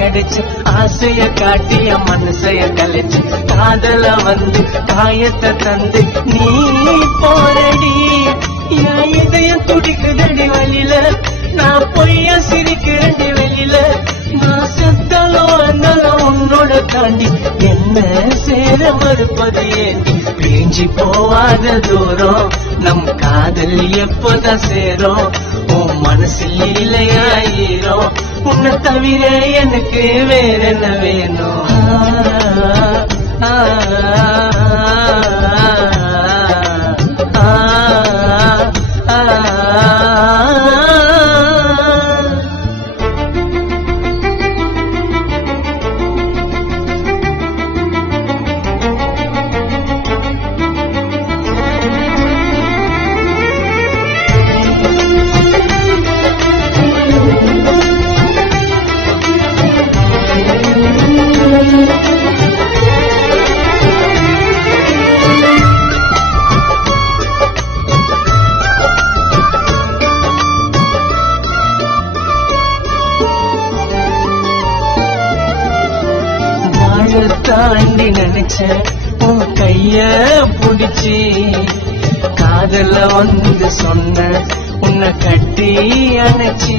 கிடைச்சு ஆசைய காட்டிய மனசைய கலைச்சு காதல வந்து காயத்தை தந்து நீ போரடி என் இதயம் துடிக்குதடி வழியில நான் பொய்ய சிரிக்கிறடி வெளியில நான் செத்தாலும் வந்தாலும் உன்னோட தாண்டி என்ன சேர மறுப்பது ஏண்டி பிரிஞ்சு போவாத தூரம் நம் காதல் எப்போதான் சேரும் உன் மனசில் இல்லையாயிரும் உன்னை தவிர எனக்கு வேற என்ன வேணும் தாண்டி நினைச்ச உன் கைய புடிச்சு காதல வந்து சொன்ன உன்னை கட்டி அணைச்சி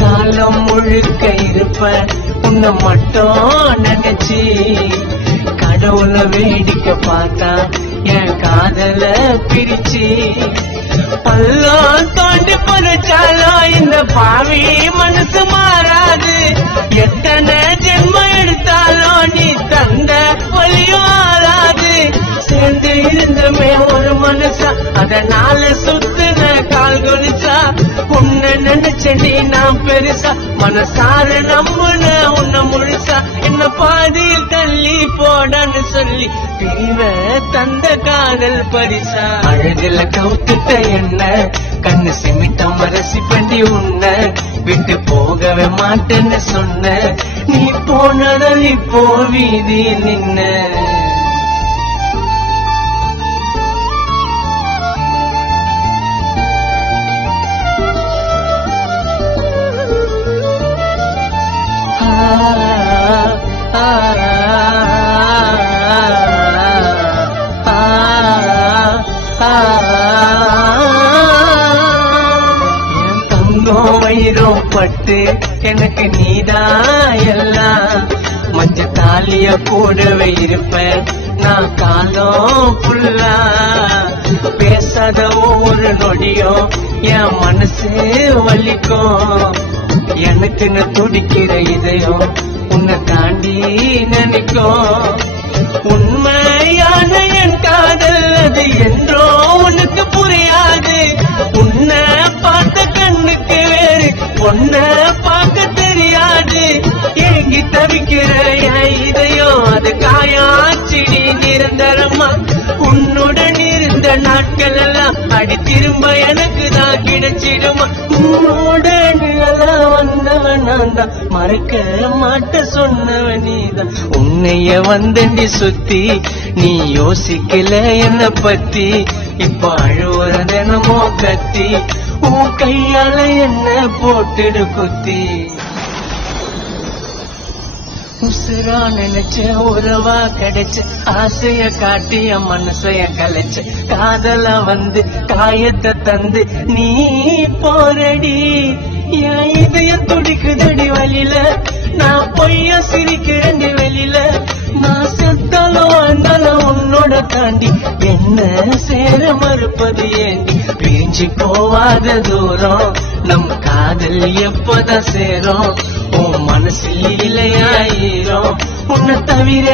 காலம் முழுக்க இருப்ப உன்னை மட்டும் நினைச்சி கடவுள வேடிக்கை பார்த்தா என் காதல பிரிச்சு பள்ளம் தோண்டி பறிச்சாலும் இந்த பாவி மனசு மாறாது எத்தனை ஜென்மம் எடுத்தாலும் நீ தந்த வழியும் ஆறாது சேர்ந்து இருந்தமே ஒரு மனசா அதனால சுத்துன கால் கொலிச்சா உன்னை நினைச்சடி நான் பெருசா மனசார நம்புன உன்னை முழுசா என்ன பாதியில் தள்ளி போடன்னு சொல்லி தீர தந்த காதல் பரிசா அழகுல கவுத்துட்ட என்ன கண்ணு சிமிட்டம் மரசி பண்ணி உன்ன விட்டு போகவே மாட்டேன்னு சொன்ன நீ போனதில் இப்போ வீதி நின்ன வயிறோ பட்டு எனக்கு நீதான் எல்லாம் மஞ்ச தாலிய போடவே இருப்பேன் நான் காலம் புல்லா பேசாத ஒவ்வொரு நொடியும் என் மனசு வலிக்கும் எனக்குன்னு துடிக்கிற இதயம் உன்னை தாண்டி நினைக்கும் உண்மையான என் காதல் அது என்றோ உனக்கு புரியாது உன்னை பார்த்த கண்ணுக்கு வேறு பொண்ண பார்க்க தெரியாது ஏங்கி தவிக்கிற என் இதயம் அது காயாச்சிடி நிரந்தரமா உன்னுடன் இருந்த நாட்கள் எல்லாம் அடி திரும்ப எனக்கு தான் கிடைச்சிடுமா உன்னுடன் வந்தவன் நான் தான் மறைக்க மாட்ட சொன்னவன் நீதான் உன்னைய வந்தண்டி சுத்தி நீ யோசிக்கல என்ன பத்தி இப்ப அழுவுற தினமோ கத்தி உன் கையால என்ன போட்டுடு குத்தி உசுரா நினைச்ச உறவா கிடைச்சு ஆசைய காட்டிய மனசைய கலைச்சு காதல வந்து காயத்தை தந்து நீ போரடி என் இதயம் துடிக்குதடி வழியில நான் பொய்ய சிரிக்கிறேன் வெளியில நான் செத்தாலும் வந்தாலும் உன்னோட தாண்டி என்ன சேர மறுப்பது ஏண்டி பிரிஞ்சு போவாத தூரம் நம் காதல் எப்போதான் சேரும் உன் மனசில் இல்லையாயிரும் உன்னை தவிர